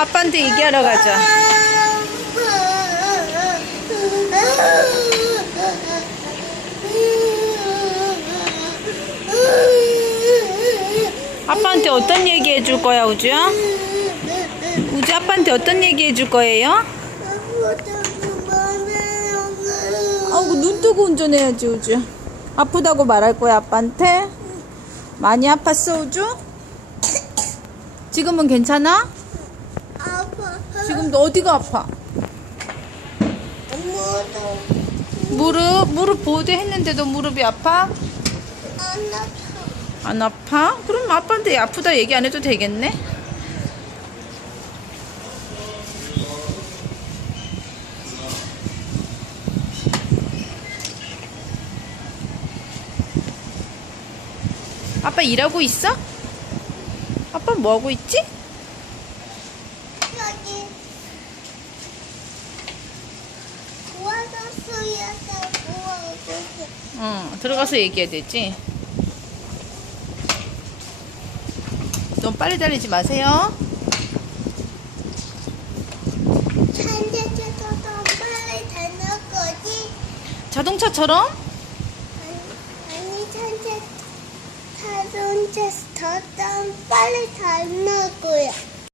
아빠한테 얘기하러 가자. 아빠한테 어떤 얘기 해줄 거야, 우주야? 우주 아빠한테 어떤 얘기 해줄 거예요? 아우, 눈 뜨고 운전해야지, 우주. 아프다고 말할 거야, 아빠한테? 많이 아팠어, 우주? 지금은 괜찮아? 지금 너 어디가 아파? 무릎, 무릎 보호대 했는데도 무릎이 아파? 안 아파? 그럼 아빠한테 아프다 얘기 안 해도 되겠네? 아빠 일하고 있어? 아빠 뭐 하고 있지? 여기 도와줬어야 도와줬어. 응, 들어가서 얘기해야 되지. 너무 빨리 달리지 마세요. 자동차처럼? 아니, 아니 산책 자동차 더 빨리 다닐 거야.